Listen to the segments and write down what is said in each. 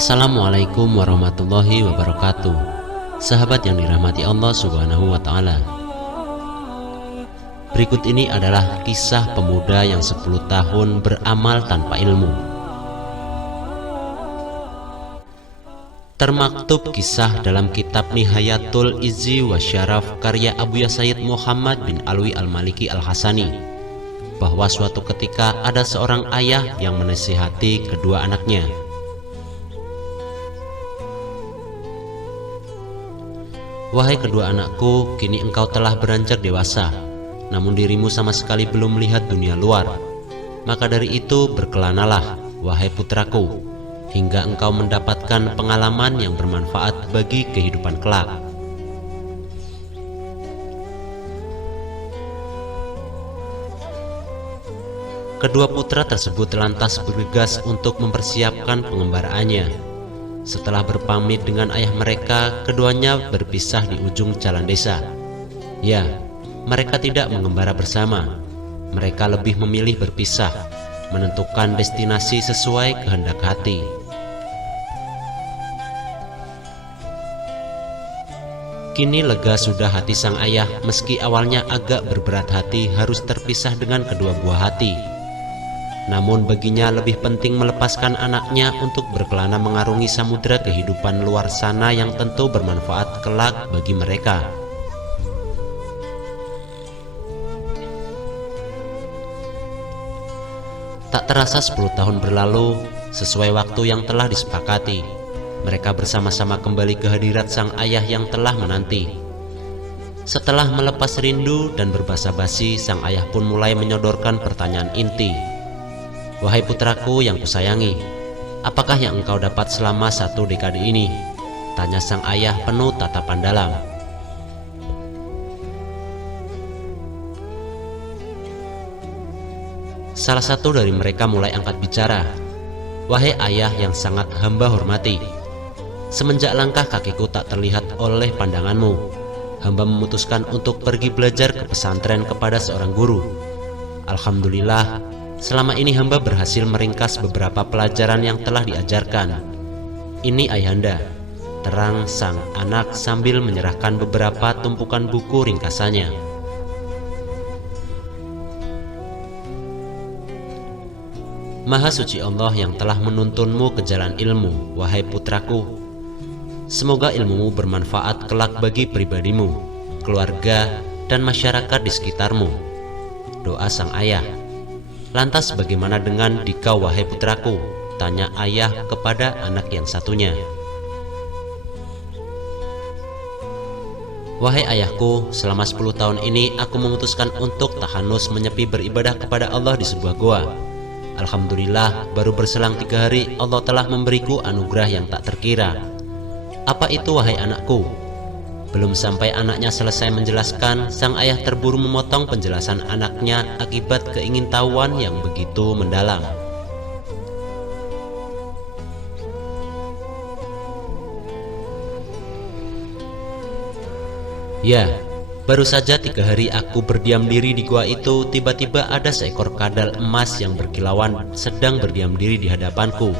Assalamualaikum warahmatullahi wabarakatuh. Sahabat yang dirahmati Allah Subhanahu wa ta'ala, berikut ini adalah kisah pemuda yang 10 tahun beramal tanpa ilmu. Termaktub kisah dalam kitab Nihayatul Izzi wa Syaraf karya Abuya Sayyid Muhammad bin Alwi Al-Maliki Al-Hasani, bahwa suatu ketika ada seorang ayah yang menasihati kedua anaknya. Wahai kedua anakku, kini engkau telah beranjak dewasa, namun dirimu sama sekali belum melihat dunia luar. Maka dari itu berkelanalah, wahai putraku, hingga engkau mendapatkan pengalaman yang bermanfaat bagi kehidupan kelak. Kedua putra tersebut lantas bergegas untuk mempersiapkan pengembaraannya. Setelah berpamit dengan ayah mereka, keduanya berpisah di ujung jalan desa. Ya, mereka tidak mengembara bersama. Mereka lebih memilih berpisah, menentukan destinasi sesuai kehendak hati. Kini lega sudah hati sang ayah, meski awalnya agak berberat hati harus terpisah dengan kedua buah hati. Namun baginya lebih penting melepaskan anaknya untuk berkelana mengarungi samudera kehidupan luar sana yang tentu bermanfaat kelak bagi mereka. Tak terasa 10 tahun berlalu, sesuai waktu yang telah disepakati. Mereka bersama-sama kembali ke hadirat sang ayah yang telah menanti. Setelah melepas rindu dan berbasa-basi, sang ayah pun mulai menyodorkan pertanyaan inti. Wahai putraku yang kusayangi, apakah yang engkau dapat selama 1 dekade ini? Tanya sang ayah penuh tatapan dalam. Salah satu dari mereka mulai angkat bicara. Wahai ayah yang sangat hamba hormati, semenjak langkah kakiku tak terlihat oleh pandanganmu, hamba memutuskan untuk pergi belajar ke pesantren kepada seorang guru. Alhamdulillah, selama ini hamba berhasil meringkas beberapa pelajaran yang telah diajarkan. Ini ayahanda, terang sang anak sambil menyerahkan beberapa tumpukan buku ringkasannya. Maha suci Allah yang telah menuntunmu ke jalan ilmu, wahai putraku. Semoga ilmumu bermanfaat kelak bagi pribadimu, keluarga, dan masyarakat di sekitarmu. Doa sang ayah. Lantas bagaimana dengan dikau wahai putraku? Tanya ayah kepada anak yang satunya. Wahai ayahku, selama 10 tahun ini aku memutuskan untuk tahanus menyepi beribadah kepada Allah di sebuah goa. Alhamdulillah, baru berselang 3 hari Allah telah memberiku anugerah yang tak terkira. Apa itu wahai anakku? Belum sampai anaknya selesai menjelaskan, sang ayah terburu memotong penjelasan anaknya akibat keingintahuan yang begitu mendalam. Ya, baru saja 3 hari aku berdiam diri di gua itu, tiba-tiba ada seekor kadal emas yang berkilauan sedang berdiam diri di hadapanku.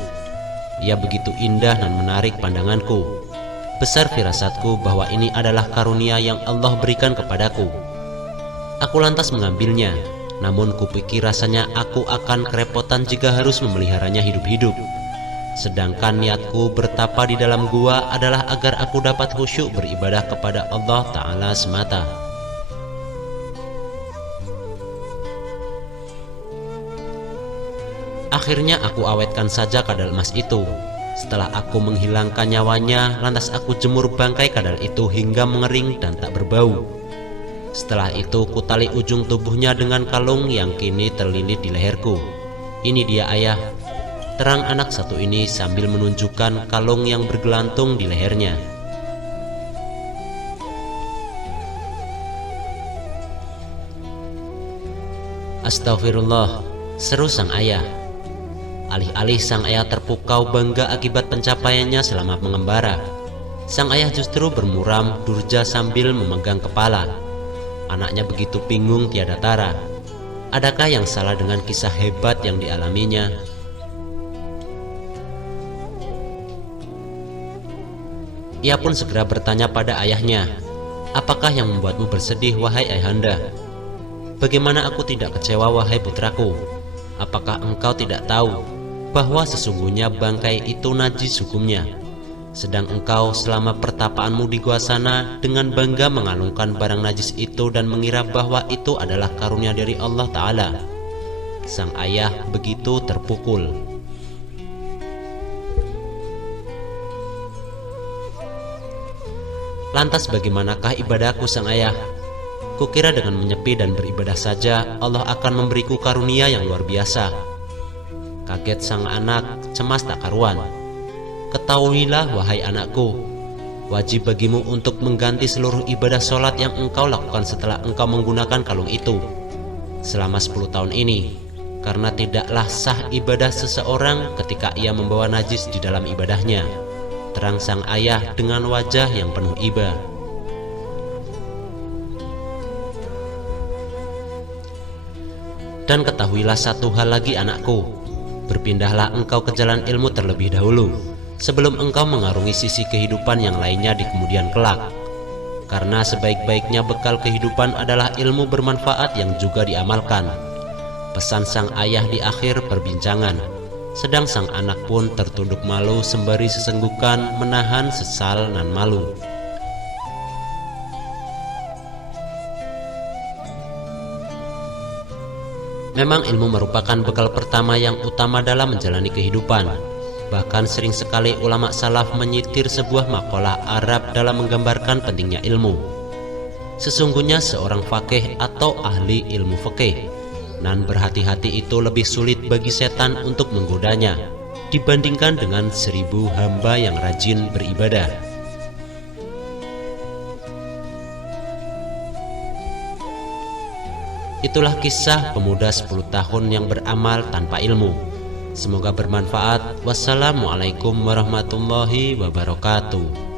Ia begitu indah dan menarik pandanganku. Besar firasatku bahwa ini adalah karunia yang Allah berikan kepadaku. Aku lantas mengambilnya, namun kupikir rasanya aku akan kerepotan jika harus memeliharanya hidup-hidup. Sedangkan niatku bertapa di dalam gua adalah agar aku dapat khusyuk beribadah kepada Allah Ta'ala semata. Akhirnya aku awetkan saja kadal emas itu. Setelah aku menghilangkan nyawanya, lantas aku jemur bangkai kadal itu hingga mengering dan tak berbau. Setelah itu kutali ujung tubuhnya dengan kalung yang kini terlilit di leherku. Ini dia ayah, terang anak satu ini sambil menunjukkan kalung yang bergelantung di lehernya. Astagfirullah, seru sang ayah. Alih-alih sang ayah terpukau bangga akibat pencapaiannya selama mengembara, sang ayah justru bermuram durja sambil memegang kepala. Anaknya begitu bingung tiada tara. Adakah yang salah dengan kisah hebat yang dialaminya? Ia pun segera bertanya pada ayahnya, "Apakah yang membuatmu bersedih, wahai ayahanda?" "Bagaimana aku tidak kecewa, wahai putraku? Apakah engkau tidak tahu bahwa sesungguhnya bangkai itu najis hukumnya? Sedang engkau selama pertapaanmu di gua sana dengan bangga mengalungkan barang najis itu dan mengira bahwa itu adalah karunia dari Allah Ta'ala." Sang ayah begitu terpukul. "Lantas bagaimanakah ibadahku, sang ayah? Kukira dengan menyepi dan beribadah saja Allah akan memberiku karunia yang luar biasa." Kaget sang anak, cemas tak karuan. "Ketahuilah, wahai anakku, wajib bagimu untuk mengganti seluruh ibadah sholat yang engkau lakukan setelah engkau menggunakan kalung itu selama 10 tahun ini, karena tidaklah sah ibadah seseorang ketika ia membawa najis di dalam ibadahnya," terang sang ayah dengan wajah yang penuh iba. "Dan ketahuilah satu hal lagi, anakku, berpindahlah engkau ke jalan ilmu terlebih dahulu sebelum engkau mengarungi sisi kehidupan yang lainnya di kemudian kelak, karena sebaik-baiknya bekal kehidupan adalah ilmu bermanfaat yang juga diamalkan," pesan sang ayah di akhir perbincangan. Sedang sang anak pun tertunduk malu sembari sesenggukan menahan sesal nan malu. Memang ilmu merupakan bekal pertama yang utama dalam menjalani kehidupan. Bahkan sering sekali ulama salaf menyitir sebuah makalah Arab dalam menggambarkan pentingnya ilmu. Sesungguhnya seorang faqih atau ahli ilmu fikih nan berhati-hati itu lebih sulit bagi setan untuk menggodanya dibandingkan dengan 1000 hamba yang rajin beribadah. Itulah kisah pemuda 10 tahun yang beramal tanpa ilmu. Semoga bermanfaat. Wassalamualaikum warahmatullahi wabarakatuh.